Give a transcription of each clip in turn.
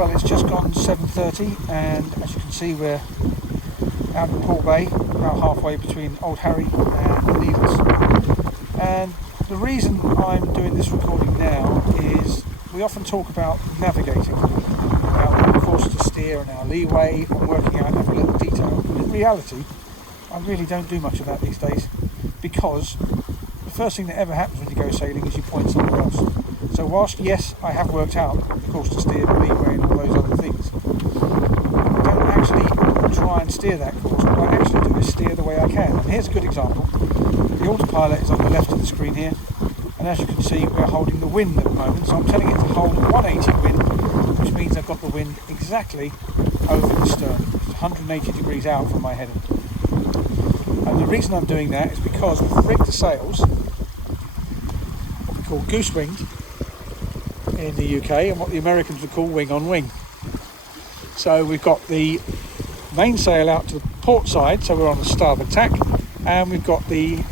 Well, it's just gone 7:30, and as you can see, we're out in Port Bay, about halfway between Old Harry and the Needles. And the reason I'm doing this recording now is we often talk about navigating, about the course to steer and our leeway and working out every little detail. But in reality, I really don't do much of that these days, because the first thing that ever happens when you go sailing is you point somewhere else. So whilst, yes, I have worked out the course to steer, the leeway and all those other things, I don't actually try and steer that course. What I actually do is steer the way I can. And here's a good example. The autopilot is on the left of the screen here, and as you can see, we're holding the wind at the moment. So I'm telling it to hold 180 wind, which means I've got the wind exactly over the stern. It's 180 degrees out from my heading. And the reason I'm doing that is because we've rigged the sails, what we call goose winged in the UK, and what the Americans would call wing on wing. So we've got the main sail out to the port side, so we're on the starboard tack, and we've got the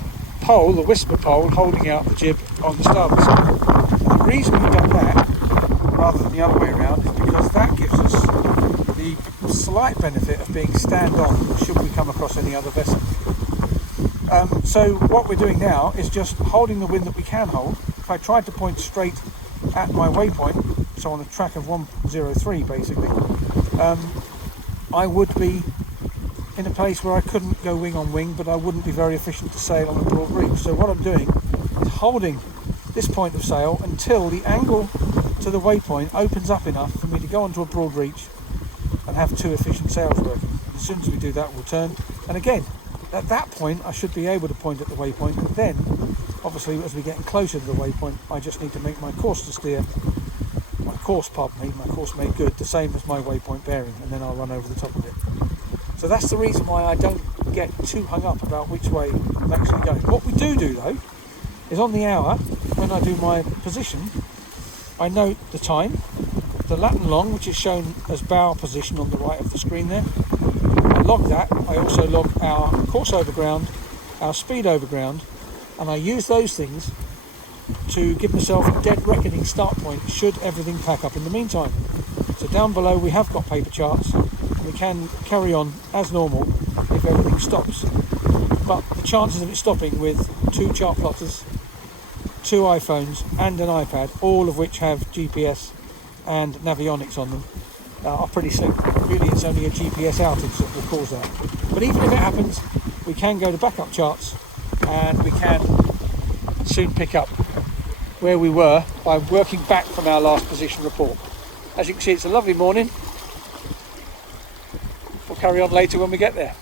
pole, the whisper pole, holding out the jib on the starboard side. And the reason we've done that rather than the other way around is because that gives us the slight benefit of being stand on should we come across any other vessel. So what we're doing now is just holding the wind that we can hold. If I tried to point straight at my waypoint, so on the track of 103 basically, I would be in a place where I couldn't go wing on wing, but I wouldn't be very efficient to sail on a broad reach. So what I'm doing is holding this point of sail until the angle to the waypoint opens up enough for me to go onto a broad reach and have two efficient sails working. As soon as we do that, we'll turn, and again at that point I should be able to point at the waypoint, and then obviously as we're getting closer to the waypoint I just need to make my course to steer, my course made good, the same as my waypoint bearing, and then I'll run over the top of it. So that's the reason why I don't get too hung up about which way I'm actually going. What we do though is on the hour, when I do my position, I note the time, the lat and long, which is shown as bow position on the right of the screen there. I log that. I also log our course over ground, our speed over ground, and I use those things to give myself a dead reckoning start point should everything pack up in the meantime. So down below we have got paper charts, and we can carry on as normal if everything stops. But the chances of it stopping with two chart plotters, two iPhones and an iPad, all of which have GPS and navionics on them, are pretty slim. Really, it's only a GPS outage that will cause that. But even if it happens, we can go to backup charts and we can soon pick up where we were by working back from our last position report. As you can see, it's a lovely morning. We'll carry on later when we get there.